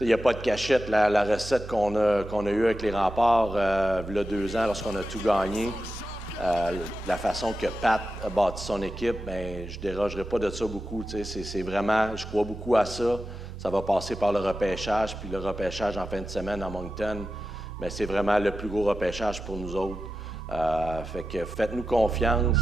Il n'y a pas de cachette. La recette qu'on a eue avec les Remparts il y a 2 ans, lorsqu'on a tout gagné, la façon que Pat a bâti son équipe, bien, je ne dérogerai pas de ça beaucoup. C'est vraiment, je crois beaucoup à ça. Ça va passer par le repêchage, puis le repêchage en fin de semaine à Moncton, bien, c'est vraiment le plus gros repêchage pour nous autres. Fait que faites-nous confiance.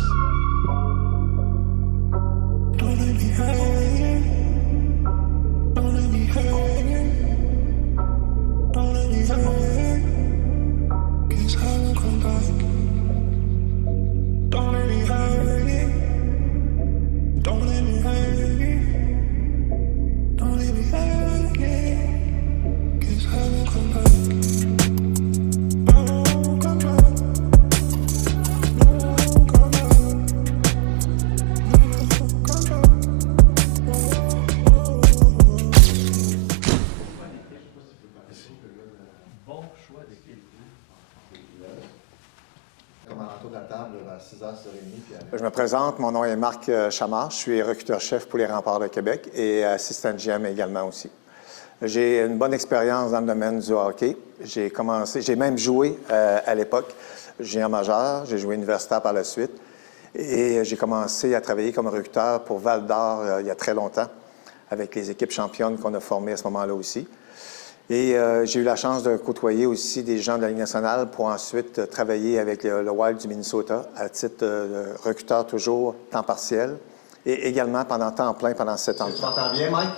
Je me présente, mon nom est Marc Chamard, je suis recruteur-chef pour les Remparts de Québec et assistant GM également aussi. J'ai une bonne expérience dans le domaine du hockey. J'ai même joué à l'époque junior majeur, j'ai joué universitaire par la suite et j'ai commencé à travailler comme recruteur pour Val-d'Or il y a très longtemps avec les équipes championnes qu'on a formées à ce moment-là aussi. Et j'ai eu la chance de côtoyer aussi des gens de la Ligue nationale pour ensuite travailler avec le Wild du Minnesota à titre de recruteur toujours, temps partiel, et également pendant temps plein pendant 7 ans. Tu m'entends bien, Mike?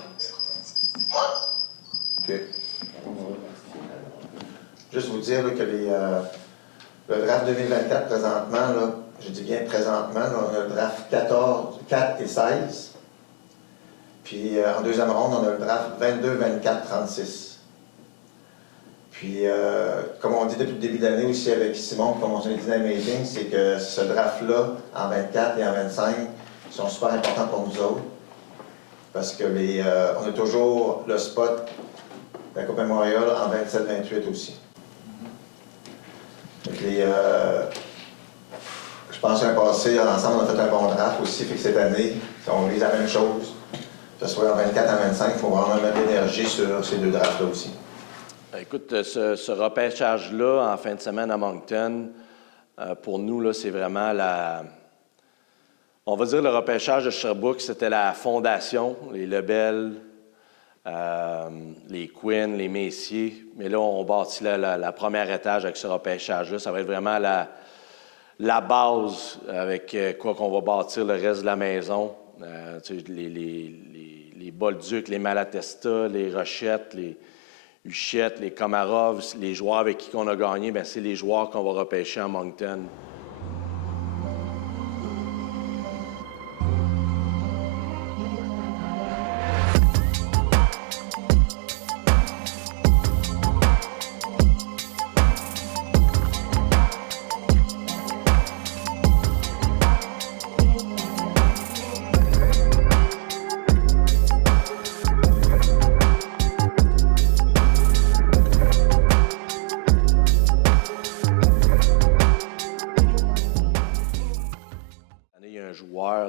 OK. Juste vous dire là, que le draft 2024, présentement, là, je dis bien présentement, là, on a le draft 4 et 16. Puis en deuxième ronde, on a le draft 22, 24, 36. Puis, comme on dit depuis le début de l'année aussi avec Simon, comme on s'est dit dans les meetings, c'est que ce draft-là, en 24 et en 25, sont super importants pour nous autres. Parce que on a toujours le spot de la Coupe Memorial en 27-28 aussi. Donc, je pense qu'un passé, ensemble, on a fait un bon draft aussi, fait que cette année, on vise la même chose. Que ce soit en 24 à 25, il faut vraiment mettre de l'énergie sur ces 2 drafts-là aussi. Écoute, ce repêchage-là, en fin de semaine à Moncton, pour nous, là, c'est vraiment on va dire le repêchage de Sherbrooke, c'était la fondation, les Lebel, les Quinn, les Messier. Mais là, on bâtit la première étage avec ce repêchage-là. Ça va être vraiment la base avec quoi qu'on va bâtir le reste de la maison. Les Bolduc, les Malatesta, les Rochettes, les Huchette, les Komarov, les joueurs avec qui on a gagné, bien, c'est les joueurs qu'on va repêcher à Moncton.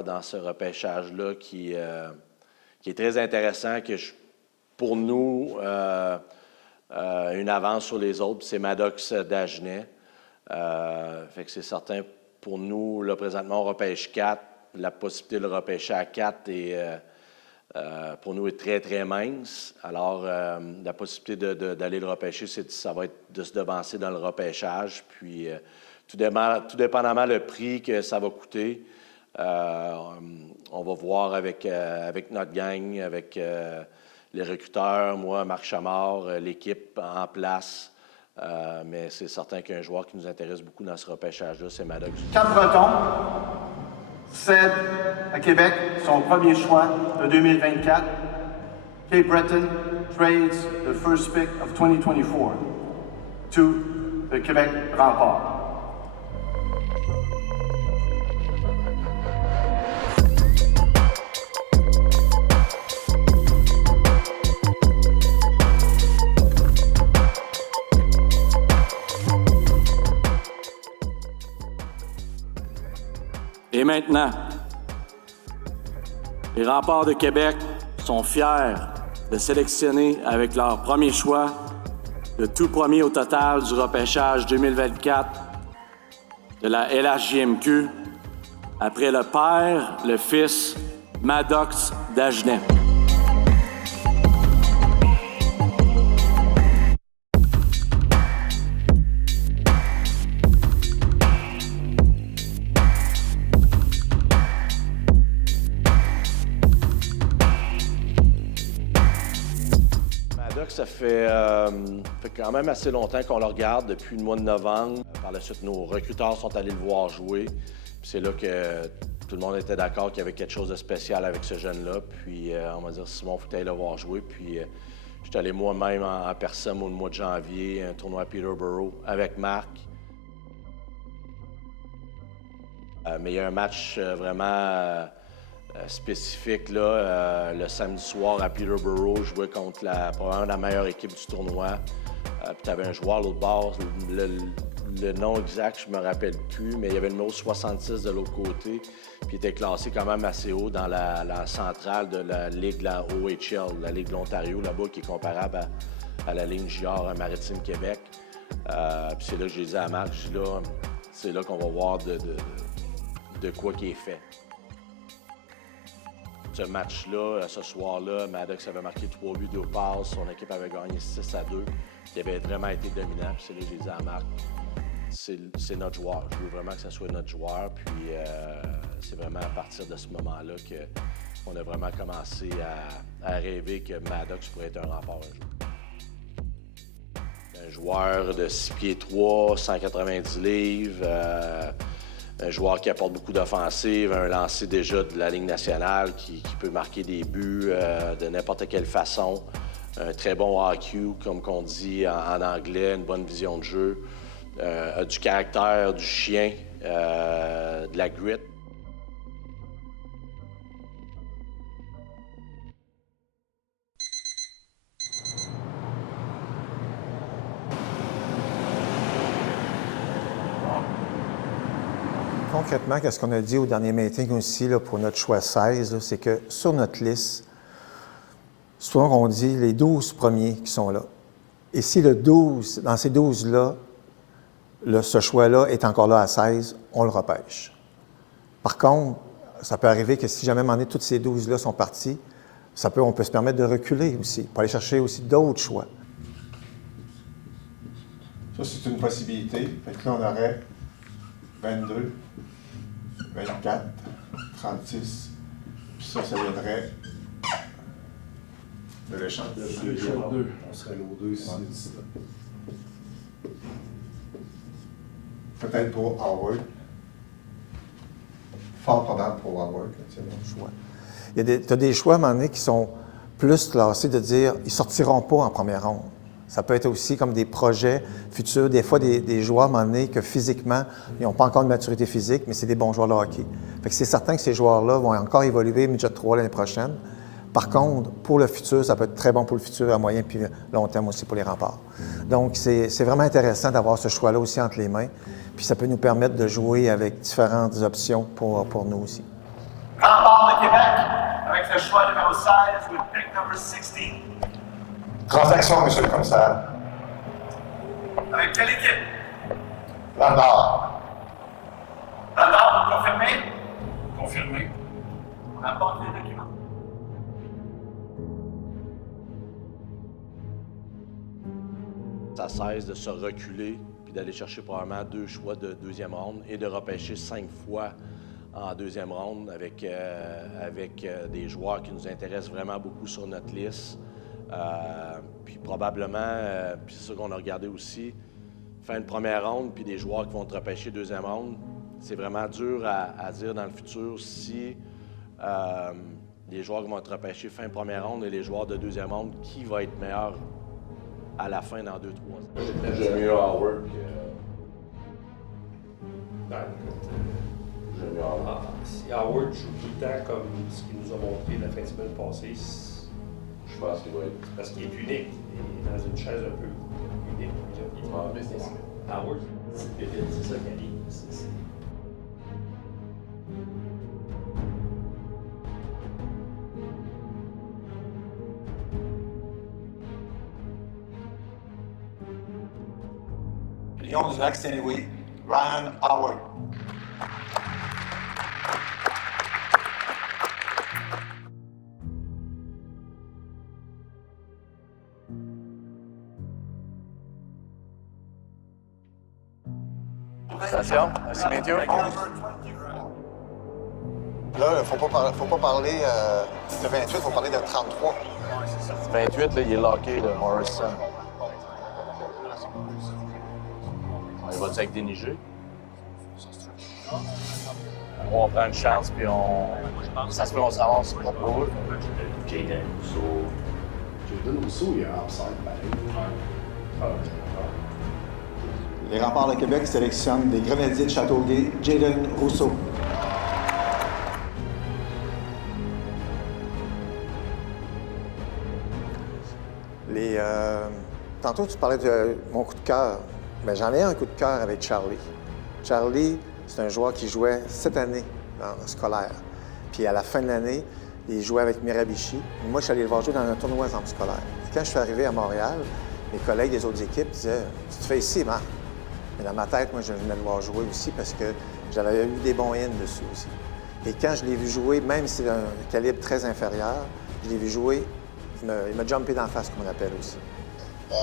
Dans ce repêchage-là qui est très intéressant, pour nous, une avance sur les autres, c'est Maddox d'Agenais. Fait que c'est certain, pour nous, là, présentement, on repêche 4. La possibilité de le repêcher à 4 pour nous est très, très mince. Alors, la possibilité d'aller le repêcher, ça va être de se devancer dans le repêchage. Puis, tout dépendamment le prix que ça va coûter, on va voir avec notre gang, avec les recruteurs, moi, Marc Chamard, l'équipe en place. Mais c'est certain qu'un joueur qui nous intéresse beaucoup dans ce repêchage-là, c'est Maddox. Cap Breton cède à Québec son premier choix de 2024. Cape Breton trades the first pick of 2024 to the Québec Remparts. Et maintenant, les Remparts de Québec sont fiers de sélectionner avec leur premier choix, le tout premier au total du repêchage 2024 de la LHJMQ, après le père, le fils, Maddox Dagenet. Maddox, ça fait quand même assez longtemps qu'on le regarde, depuis le mois de novembre. Par la suite, nos recruteurs sont allés le voir jouer. Puis c'est là que tout le monde était d'accord qu'il y avait quelque chose de spécial avec ce jeune-là. Puis on m'a dit « Simon, il faut que tu ailles le voir jouer ». Puis je suis allé moi-même en personne au mois de janvier, un tournoi à Peterborough avec Marc. Mais il y a un match vraiment spécifique là, le samedi soir à Peterborough. Je jouais contre probablement la meilleure équipe du tournoi. Puis tu avais un joueur à l'autre bord. Le nom exact, je me rappelle plus, mais il y avait le numéro 66 de l'autre côté. Puis il était classé quand même assez haut dans la centrale de la Ligue de la OHL, la Ligue de l'Ontario, là-bas, qui est comparable à la Ligue junior Maritime Québec. Puis c'est là que je disais à Marc, je dis là, c'est là qu'on va voir de quoi qui est fait. Ce match-là, ce soir-là, Maddox avait marqué 3 buts, 2 passes. Son équipe avait gagné 6-2. Il avait vraiment été dominant. Puis c'est là que j'ai dit à Marc, c'est notre joueur. Je veux vraiment que ce soit notre joueur. Puis c'est vraiment à partir de ce moment-là qu'on a vraiment commencé à rêver que Maddox pourrait être un rempart un jour. Un joueur de 6 pieds 3, 190 livres. Un joueur qui apporte beaucoup d'offensive, un lancé déjà de la Ligue nationale qui peut marquer des buts de n'importe quelle façon. Un très bon IQ, comme qu'on dit en anglais, une bonne vision de jeu. A du caractère, du chien, de la grit. Concrètement, qu'est-ce qu'on a dit au dernier meeting aussi là, pour notre choix 16, c'est que sur notre liste, souvent on dit les 12 premiers qui sont là. Et si le 12, dans ces 12-là, ce choix-là est encore là à 16, on le repêche. Par contre, ça peut arriver que si jamais à un moment donné, toutes ces 12-là sont partis, on peut se permettre de reculer aussi, pour aller chercher aussi d'autres choix. Ça, c'est une possibilité. Fait que là, on aurait 22, 24, 36, puis ça viendrait de l'échange. On serait l'eau 2 si c'est Peut-être pour Howard. Fort probable pour Howard, c'est mon choix. Tu as des choix à un moment donné qui sont plus classés de dire ils ne sortiront pas en première ronde. Ça peut être aussi comme des projets futurs, des fois des joueurs à un moment donné que physiquement, ils n'ont pas encore de maturité physique, mais c'est des bons joueurs de hockey. Fait que c'est certain que ces joueurs-là vont encore évoluer midget 3 l'année prochaine. Par contre, pour le futur, ça peut être très bon pour le futur à moyen puis long terme aussi pour les remparts. Donc, c'est vraiment intéressant d'avoir ce choix-là aussi entre les mains. Puis ça peut nous permettre de jouer avec différentes options pour nous aussi. Remparts de Québec, avec le choix numéro 16, with pick number 16. Transaction, monsieur le commissaire. Avec quelle équipe? Landor. Landor, vous confirmez? confirmé. On apporte les documents. Ça cesse de se reculer puis d'aller chercher probablement 2 choix de deuxième ronde et de repêcher 5 fois en deuxième ronde avec des joueurs qui nous intéressent vraiment beaucoup sur notre liste. Puis probablement, puis c'est ça qu'on a regardé aussi, faire une première ronde puis des joueurs qui vont te repêcher deuxième ronde, c'est vraiment dur à dire dans le futur si les joueurs qui vont te repêcher fin première ronde et les joueurs de deuxième ronde, qui va être meilleur à la fin dans 2-3 ans. J'aime mieux Howard que... J'aime mieux Howard. Si Howard joue tout le temps comme ce qu'il nous a montré la fin de semaine passée, Je pense qu'il va être... parce qu'il est unique. Il est dans une chaise un peu unique. Howard, c'est une pépite, c'est ça qu'il arrive. Lion du lac Saint-Louis, Ryan Howard. Station, nice to meet you. Là, il ne faut pas parler de 28, il faut parler de 33. 28, là, il est locké, le Morrison. Il va-tu avec déniger? On prend une chance, puis ça se peut, on s'avance pour le rouge. Jaden Rousseau. Jaden Rousseau, il est upside pareil. Les Remparts de Québec sélectionnent des grenadiers de Châteauguay, Jaden Rousseau. Tantôt, tu parlais de mon coup de cœur. Bien, j'en ai un coup de cœur avec Charlie. Charlie, c'est un joueur qui jouait cette année dans le scolaire. Puis à la fin de l'année, il jouait avec Mirabichy. Moi, je suis allé le voir jouer dans un tournoi en scolaire. Et quand je suis arrivé à Montréal, mes collègues des autres équipes disaient « Tu te fais ici, Marc? » Mais dans ma tête, moi, je venais le voir jouer aussi parce que j'avais eu des bons hits dessus aussi. Et quand je l'ai vu jouer, même si c'est d'un calibre très inférieur, je l'ai vu jouer, il m'a jumpé d'en face, comme on appelle aussi. Ouais,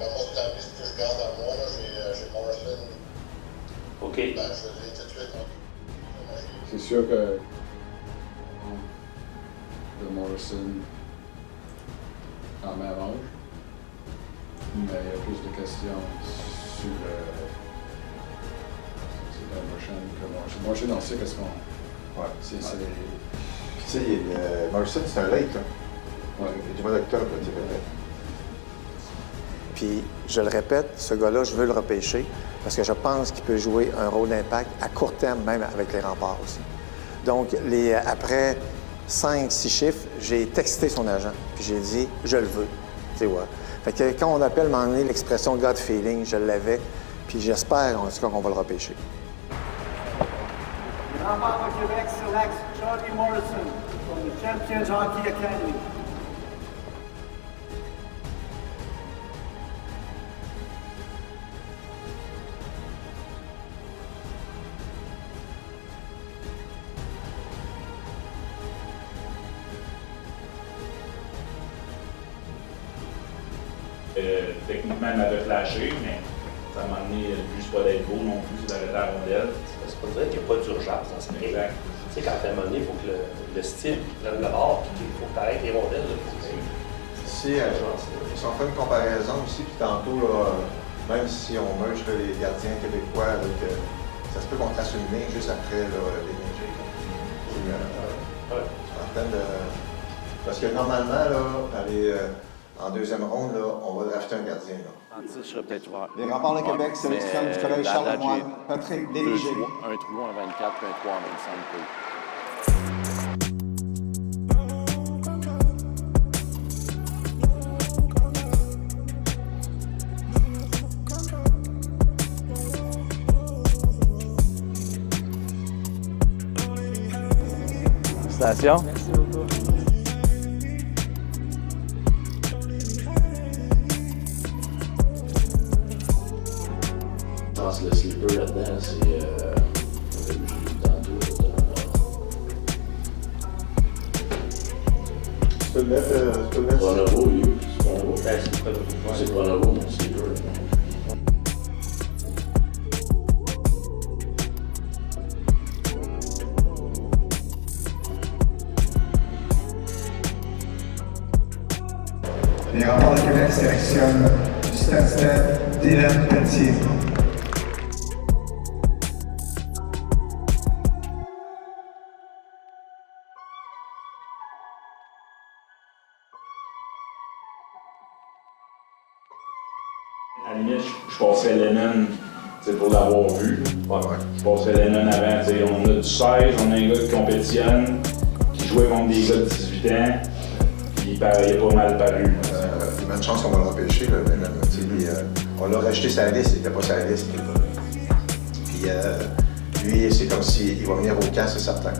ben moi, dans la liste que je garde à moi, j'ai Morrison. OK. Ben, je l'ai tout de suite. C'est sûr que de Morrison en m'arrange, mais il y a plus de questions sur la prochaine que Morrison. Morrison, on sait qu'est-ce qu'on... Ouais. C'est... Puis tu sais, Morrison, c'est un late, là. Ouais. Du mois d'octobre, tu sais, peut-être. Puis, je le répète, ce gars-là, je veux le repêcher parce que je pense qu'il peut jouer un rôle d'impact à court terme, même avec les Remparts aussi. Donc, après 5-6 chiffres, j'ai texté son agent, puis j'ai dit « je le veux ». Tu sais, ouais. Fait que quand on appelle, à un moment donné, l'expression « gut feeling », je l'avais, puis j'espère, en tout cas, qu'on va le repêcher. Les Remparts de Québec select Charlie Morrison from the Champions Hockey Academy. Techniquement, elle m'avait flashé, mais ça m'a amené le but, c'est pas d'être beau non plus, c'est d'arrêter la rondelle. C'est pas dire qu'il n'y a pas d'urgence dans ce cas. Exact. Tu sais, quand à un moment donné, il faut que le style prenne le bord, puis il faut que tu arrêtes les rondelles. Si on fait une comparaison aussi, puis tantôt, là, même si on merge les gardiens québécois avec... ça se peut qu'on trace une ligne juste après les Nigériens. En train de... Parce que normalement, là, en deuxième ronde, là, on va drafter un gardien. Là. Je serais peut-être ouvert. Les Remparts de Québec sélectionnent du collège Charlemagne, Patrick Déligé. Un trou en 24 puis un 3 en 25 peu. Station. Je pense que le sleeper là-dedans, c'est... Tu peux le mettre... Pronovo, lui. Ouais, C'est Pronovo, mon sleeper. Les Remparts de Québec sélectionnent du Stansted, Dylan Pelletier. À la limite, je passerais Lennon pour l'avoir vu. Je passerais Lennon avant. T'sais, on a du 16, on a un gars qui compétitionne, qui jouait contre des gars de 18 ans, puis il est pas mal paru. Il y a une chance qu'on va le repêcher. Là, on l'a rajouté sur la liste, il n'était pas sur la liste. Puis lui, c'est comme s'il va venir au camp, c'est certain.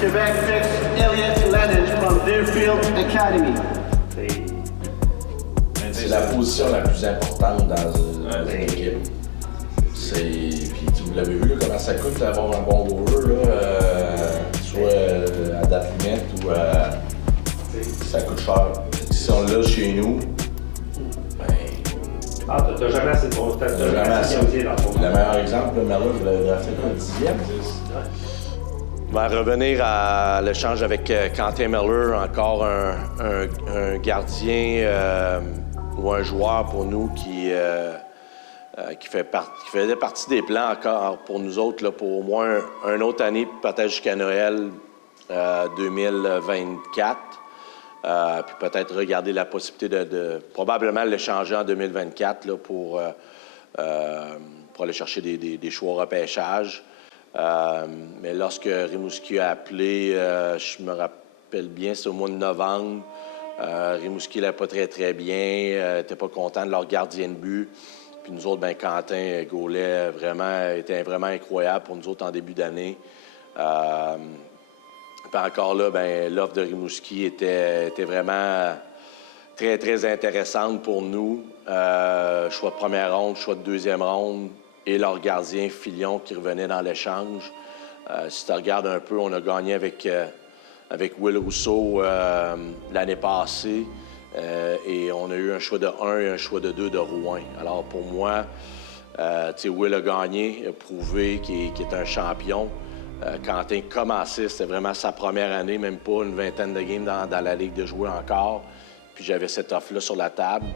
Quebec picks Elliot Lennon from Deerfield Academy. Mais c'est la position la plus importante dans une équipe. Puis vous l'avez vu, là, comment ça coûte d'avoir un bon goaler, soit à date limite ou ça coûte cher. Si on l'a chez nous, t'as jamais assez de bon. T'as jamais assez dans ton le meilleur exemple, Merlin, vous l'avez drafté le 10e. On va revenir à l'échange avec Quentin Miller, encore un gardien ou un joueur pour nous qui faisait partie des plans encore pour nous autres, là, pour au moins une autre année, peut-être jusqu'à Noël 2024. Puis peut-être regarder la possibilité de probablement l'échanger en 2024 là, pour aller chercher des choix au repêchage. Mais lorsque Rimouski a appelé, je me rappelle bien, c'est au mois de novembre. Rimouski n'allait pas très, très bien, n'était pas content de leur gardien de but. Puis nous autres, Quentin Gaulet était vraiment incroyable pour nous autres en début d'année. Puis encore là, l'offre de Rimouski était vraiment très, très intéressante pour nous. Choix de première ronde, choix de deuxième ronde et leur gardien Filion qui revenait dans l'échange. Si tu regardes un peu, on a gagné avec Will Rousseau l'année passée et on a eu un choix de 1 et un choix de 2 de Rouen. Alors pour moi, Will a gagné, a prouvé qu'il est un champion. Quentin commençait, c'était vraiment sa première année, même pas une vingtaine de games dans la Ligue de jouer encore. Puis j'avais cette offre-là sur la table.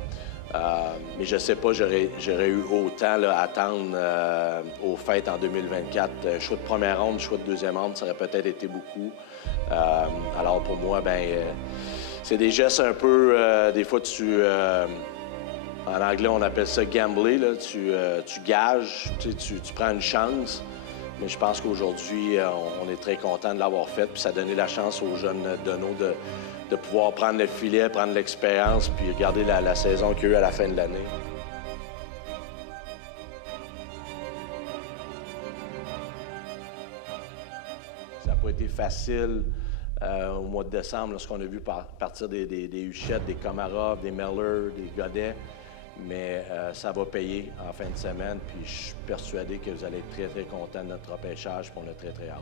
Mais je sais pas, j'aurais eu autant là, à attendre aux fêtes en 2024. Un choix de première ronde, un choix de deuxième ronde, ça aurait peut-être été beaucoup. Alors pour moi, c'est des gestes un peu, des fois en anglais on appelle ça gambler, là. Tu gages, tu prends une chance. Mais je pense qu'aujourd'hui, on est très content de l'avoir fait. Puis ça a donné la chance aux jeunes Deneau de pouvoir prendre le filet, prendre l'expérience, puis regarder la saison qu'il y a eu à la fin de l'année. Ça n'a pas été facile au mois de décembre, lorsqu'on a vu partir des Huchette, des Komarov, des Miller, des Godet. Mais ça va payer en fin de semaine, puis je suis persuadé que vous allez être très, très contents de notre repêchage, puis on a très, très hâte.